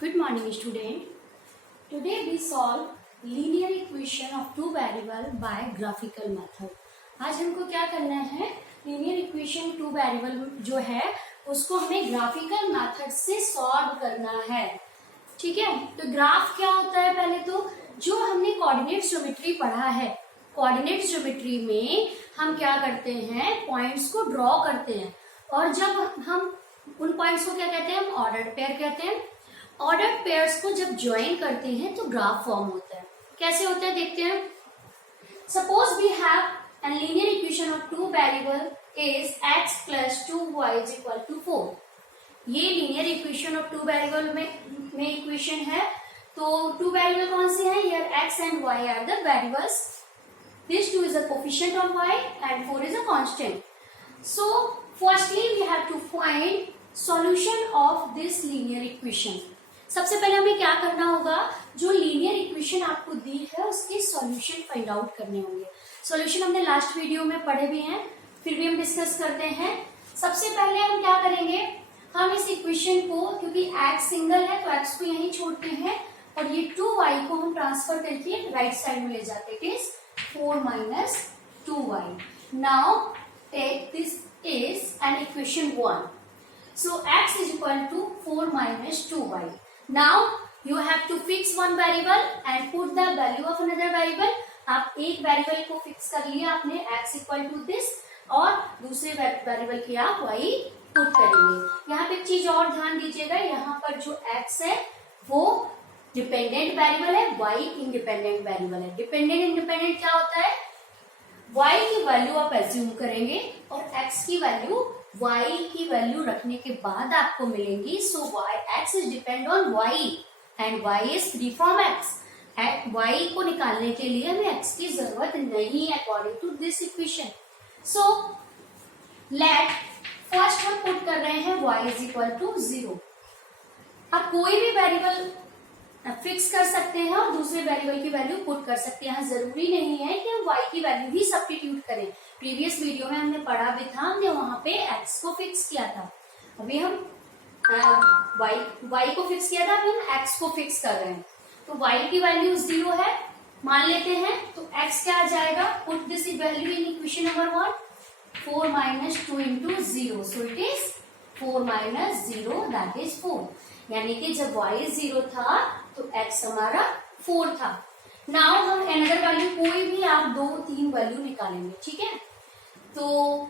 Good morning, student. Today we solve linear equation of two variable by graphical method. आज हमको क्या करना है, linear equation two variable जो है उसको हमें graphical method से solve करना है. ठीक है, तो ग्राफ क्या होता है? पहले तो जो हमने कोऑर्डिनेट ज्योमेट्री पढ़ा है, कोऑर्डिनेट ज्योमेट्री में हम क्या करते हैं, पॉइंट्स को ड्रॉ करते हैं और जब हम उन पॉइंट्स को क्या कहते हैं, हम ऑर्डर्ड पेयर कहते हैं. ऑर्डर्ड पेयर्स को जब ज्वाइन करते हैं तो ग्राफ फॉर्म होता है. कैसे होता है देखते हैं. Suppose we have an linear equation of two variable is x plus 2y is equal to 4. ये linear equation of two variable में इक्वेशन है. तो टू वेरिएबल कौन से हैं? Here x and y are the variables. This 2 is a coefficient of y and 4 is a constant. So firstly we have to find solution of this linear equation. सबसे पहले हमें क्या करना होगा, जो लीनियर इक्वेशन आपको दी है उसके सॉल्यूशन फाइंड आउट करने होंगे. सॉल्यूशन हमने लास्ट वीडियो में पढ़े भी हैं, फिर भी हम डिस्कस करते हैं. सबसे पहले हम क्या करेंगे, हम इस इक्वेशन को, क्योंकि x सिंगल है तो x को यहीं छोड़ते हैं और ये 2y को हम ट्रांसफर करके राइट साइड में ले जाते हैं. It is 4 minus 2y. Now take this is an equation 1. So x is equal to 4 minus 2y. Now you have to fix one variable and put the value of another variable. आप एक variable को fix कर लिया आपने, x equal to this, और दूसरे variable की आप y पुट करेंगे. यहाँ पे एक चीज और ध्यान दीजिएगा, यहाँ पर जो x है वो डिपेंडेंट वेरिएबल है, y इंडिपेंडेंट वेरिएबल है. डिपेंडेंट इंडिपेंडेंट क्या होता है, y की वैल्यू आप एज्यूम करेंगे और x की वैल्यू y की वैल्यू रखने के बाद आपको मिलेंगी. सो x is depend on y and y is free from x. y को निकालने के लिए हमें x की जरूरत नहीं है according to this equation. So let first हम पुट कर रहे हैं y इज इक्वल टू 0. आप कोई भी वेरिएबल फिक्स कर सकते हैं और दूसरे वेरिएबल की वैल्यू पुट कर सकते हैं. जरूरी नहीं है कि हम y की वैल्यू ही सब्स्टिट्यूट करें. प्रीवियस वीडियो में हमने पढ़ा भी था, हमने वहां पे x को फिक्स किया था. अभी हम y को फिक्स किया था, अभी हम x को फिक्स कर रहे हैं. तो y की वैल्यू 0 है मान लेते हैं, तो x क्या आ जाएगा, put this value in equation number 1. 4 minus 2 into 0, so it is 4 minus 0 that is 4. यानी कि जब y 0 था तो x हमारा 4 था. नाउ हम अनदर वैल्यू, कोई भी आप 2-3 वैल्यू निकालेंगे. ठीक है, तो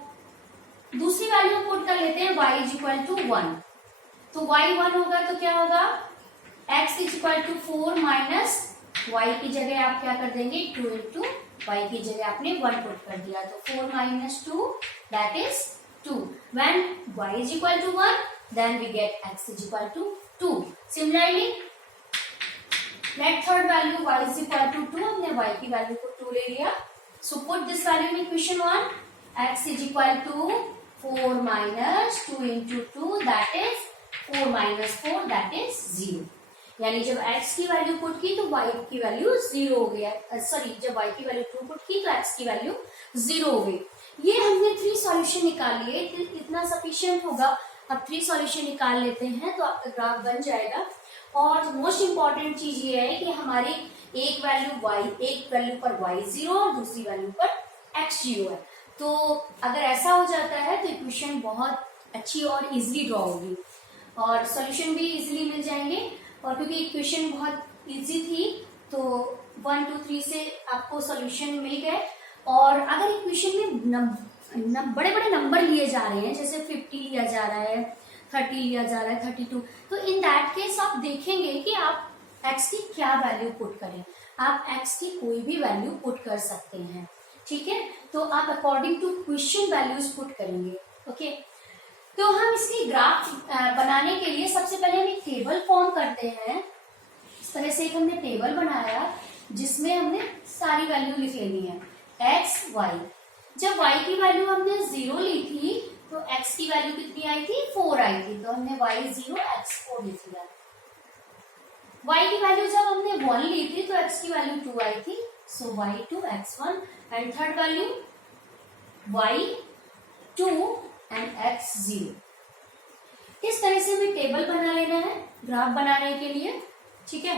दूसरी वैल्यू पुट कर लेते हैं, y इज इक्वल टू 1. तो y 1 होगा तो क्या होगा, x is equal to 4 minus y की जगह आप क्या कर देंगे, 2 इंटू y की जगह आपने 1 पुट कर दिया. तो 4 minus 2 that is 2. When y is equal to 1 then we get x is equal to 2. Similarly let third value y is equal to 2. हमने y की वैल्यू को 2 ले लिया. So put this value in equation 1. x is equal to 4 minus 2 into 2 that is 4 minus 4 that is 0. यानी जब x की value put की तो y की वैल्यू 0 हो गया. सॉरी, जब y की वैल्यू 2 पुट की तो x की वैल्यू 0 हो गई. ये हमने 3 सॉल्यूशन निकाल लिए, इतना सफिशिएंट होगा. अब 3 सॉल्यूशन निकाल लेते हैं तो आपका ग्राफ बन जाएगा. और मोस्ट इंपॉर्टेंट चीज ये है कि हमारी एक वैल्यू पर y 0 और दूसरी वैल्यू पर x 0 है. तो अगर ऐसा हो जाता है तो इक्वेशन बहुत अच्छी और इजीली ड्रॉ होगी और सॉल्यूशन भी इजीली मिल जाएंगे. और क्योंकि इक्वेशन बहुत इजी थी तो 1 2 3 से आपको सॉल्यूशन मिल गए. और अगर इक्वेशन में बड़े बड़े नंबर लिए जा रहे हैं, जैसे 50 लिया जा रहा है, 30 लिया जा रहा है, 32, तो इन दैट केस आप देखेंगे कि आप x की क्या वैल्यू पुट करें. आप x की कोई भी वैल्यू पुट कर सकते हैं. ठीक है, तो आप according to question values put करेंगे. ओके, तो हम इसकी ग्राफ बनाने के लिए सबसे पहले हम एक टेबल फॉर्म करते हैं. इस तरह से एक हमने टेबल बनाया जिसमें हमने सारी वैल्यू लिख लेनी है, x y. जब y की वैल्यू हमने 0 ली थी तो x की वैल्यू कितनी आई थी, 4 आई थी. तो हमने y 0 x 4 लिख लिया. y की वैल्यू जब हमने 1 ली थी तो x की वैल्यू 2 आई थी. सो y 2 x 1 and third value y 2 and x 0. इस तरह से हमें टेबल बना लेना है. ग्राफ बनाने के लिए, ठीक है।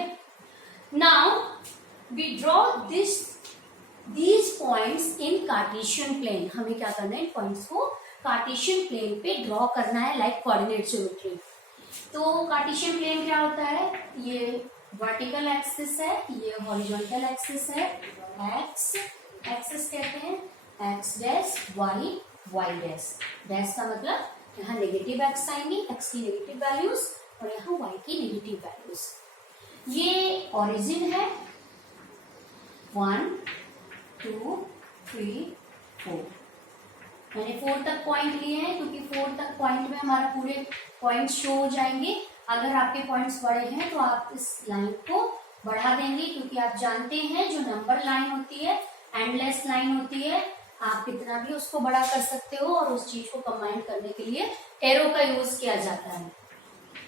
Now we draw these points in Cartesian plane. हमें क्या करना है, इन पॉइंट्स को कार्टेशियन प्लेन पे ड्रॉ करना है लाइक कोऑर्डिनेट ज्योमेट्री। तो कार्टेशियन प्लेन क्या होता है, ये वर्टिकल एक्सिस है, ये हॉरिजॉन्टल एक्सिस है, एक्स एक्सिस कहते हैं, X dash Y, Y dash. Dash का मतलब यहाँ नेगेटिव एक्स आएंगे, एक्स की नेगेटिव वैल्यूज, और यहाँ वाई की नेगेटिव वैल्यूज। ये ओरिजिन है 1 2 3 4। मैंने 4 तक पॉइंट लिए हैं क्योंकि 4 तक पॉइंट में हमारा पूरे पॉइंट शो हो जाएंगे। अगर आपके पॉइंट्स बड़े हैं तो आप इस लाइन को बढ़ा देंगे, क्योंकि आप जानते हैं जो नंबर लाइन होती है एंडलेस लाइन होती है, आप कितना भी उसको बड़ा कर सकते हो, और उस चीज को कंबाइन करने के लिए एरो का यूज किया जाता है।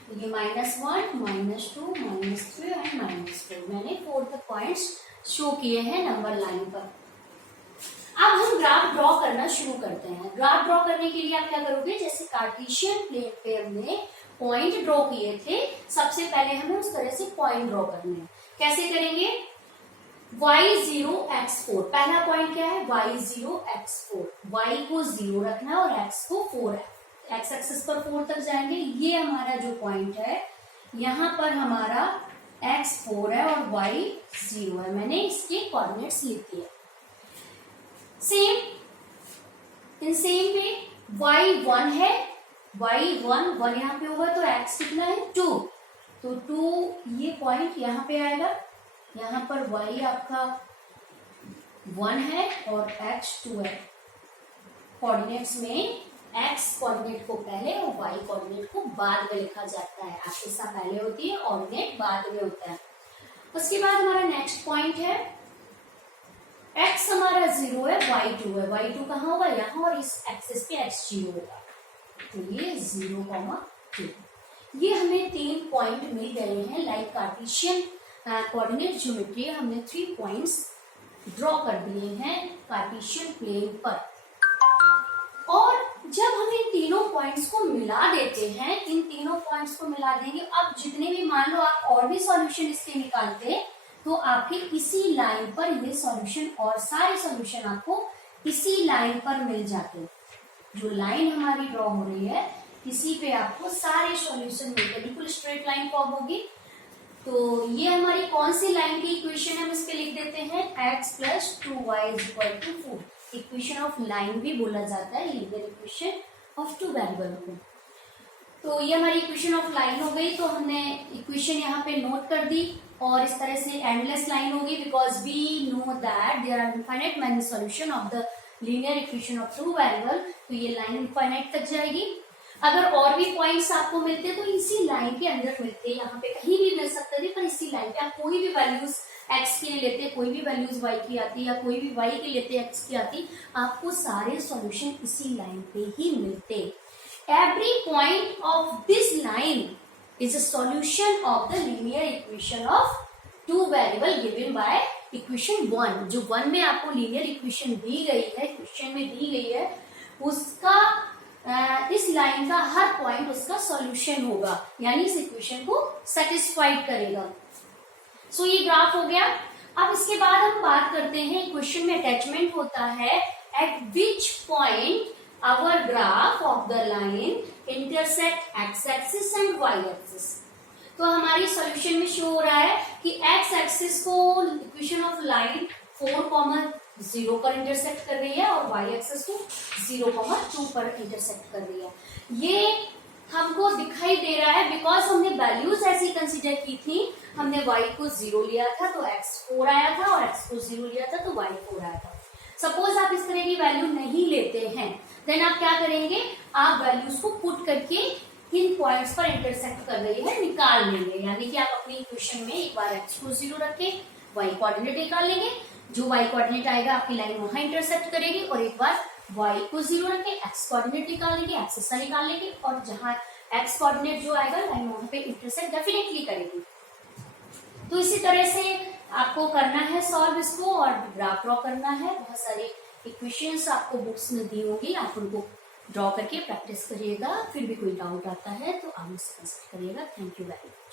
तो ये -1 -2 -3 एंड -4 मैंने 4 तक पॉइंट्स शो किए हैं नंबर लाइन पर। अब हम ग्राफ ड्रॉ करना शुरू करते हैं। ग्राफ ड्रॉ करने के लिए आप क्या करोगे, जैसे कार्टेशियन प्लेन पे हमने पॉइंट ड्रॉ किए थे, सबसे पहले हमें उस तरह से पॉइंट ड्रॉ करने हैं। कैसे करेंगे, y0 x4, पहला पॉइंट क्या है, y0 x4, y को 0 रखना है और x को 4 है, x एक्सिस पर 4 तक जाएंगे। ये हमारा जो पॉइंट है, यहाँ पर हमारा x 4 है और y 0 है। मैंने इसके कोऑर्डिनेट्स लिख दिए। Same in same way y 1 है, y 1 यहाँ पे होगा तो x कितना है 2, तो 2 ये पॉइंट यहाँ पे आएगा। यहाँ पर y आपका 1 है और x 2 है। कोऑर्डिनेट्स में x कोऑर्डिनेट को पहले और y कोऑर्डिनेट को बाद में लिखा जाता है। एक्सिस पहले होती है, ऑर्डिनेट बाद में होता है। उसके बाद हमारा नेक्स्ट पॉइंट है, x हमारा 0 है, y 2 है। y 2 कहाँ होगा, यहाँ, और इस एक्सिस पे x 0 होगा, तो ये 0, 2। ये हमें 3 पॉइंट मिल गए हैं लाइक कार्टेशियन कोऑर्डिनेट ज्योमेट्री। हमने 3 पॉइंट्स ड्रॉ कर दिए हैं कार्टेशियन प्लेन पर। और जब हम इन तीनों पॉइंट्स को मिला देते हैं, इन तीनों पॉइंट्स को मिला देंगे, अब जितने भी, मान लो आप और भी सॉल्यूशन इसके निकालते तो आपके इसी लाइन पर ये सॉल्यूशन और सारे सॉल्यूशन आपको इसी लाइन पर मिल जाते। जो लाइन हमारी ड्रॉ हो रही है, इसी पे आपको सारे सॉल्यूशन मिलते, बिल्कुल स्ट्रेट लाइन फॉर्म होगी। तो ये हमारी कौन सी लाइन की इक्वेशन हम इस पे लिख देते हैं, x + 2y = 4। Equation of line भी बोला जाता है, लीनियर इक्वेशन ऑफ 2 वेरिएबल को। तो ये हमारी इक्वेशन ऑफ लाइन हो गई। तो हमने इक्वेशन यहाँ पे नोट कर दी, और इस तरह से एंडलेस लाइन होगी, because we know that there are infinite many solution of the linear equation of 2 variable. तो ये लाइन इनफाइनाइट तक जाएगी। अगर और भी पॉइंट्स आपको मिलते तो इसी लाइन के अंदर मिलते, यहाँ पे कहीं भी मिल सकते थे, पर इसी लाइन पे आप कोई भी वैल्यूज x की लेते, कोई भी वैल्यूज y की आती, या कोई भी y की लेते x की आती, आपको सारे सॉल्यूशन इसी लाइन पे ही मिलते। Every point of this line is a solution of the linear equation of 2 variable given by equation 1। जो 1 में आपको लीनियर इक्वेशन दी गई है, क्वेश्चन में दी गई है, उसका इस लाइन का हर पॉइंट उसका सॉल्यूशन होगा, यानी इस इक्वेशन को सेटिस्फाइड करेगा। सो ये ग्राफ हो गया। अब इसके बाद हम बात करते हैं, क्वेश्चन में अटैचमेंट होता है, at which point our graph of the line intersect X axis and Y axis. तो हमारी सॉल्यूशन में शो हो रहा है कि एक्स एक्सिस को इक्वेशन ऑफ लाइन 4,0 पर इंटरसेक्ट कर रही है और वाई एक्सिस को 0,2 पर इंटरसेक्ट कर रही है। ये हमको दिखाई दे रहा है बिकॉज हमने वैल्यूज ऐसी कंसीडर की थी। हमने y को 0 लिया था तो x 4 आया था, और x को 0 लिया था तो y 4 आया था। सपोज आप इस तरह की वैल्यू नहीं लेते हैं, देन आप क्या करेंगे, आप वैल्यूज को पुट करके किन पॉइंट्स पर इंटरसेक्ट कर रही है निकाल लेंगे। यानी कि आप अपनी इक्वेशन में एक बार x को 0 रख के y कोऑर्डिनेट निकाल लेंगे, जो y कोऑर्डिनेट आएगा आपकी लाइन वहां इंटरसेक्ट करेगी, और एक बार y को 0 रख के x कोऑर्डिनेट निकाल लेंगे, एक्सिस का निकाल लेंगे, और जहां x कोऑर्डिनेट जो आएगा लाइन वहां पे इंटरसेक्ट डेफिनेटली करेगी। तो इसी तरह से आपको करना है सॉल्व इसको, और ग्राफ ड्रॉ करना है। बहुत सारी इक्वेशंस आपको बुक्स में दी होगी, आप उनको ड्रॉ करके प्रैक्टिस करिएगा। फिर भी कोई डाउट आता है तो आप मुझसे कंसल्ट करिएगा। Thank you very much.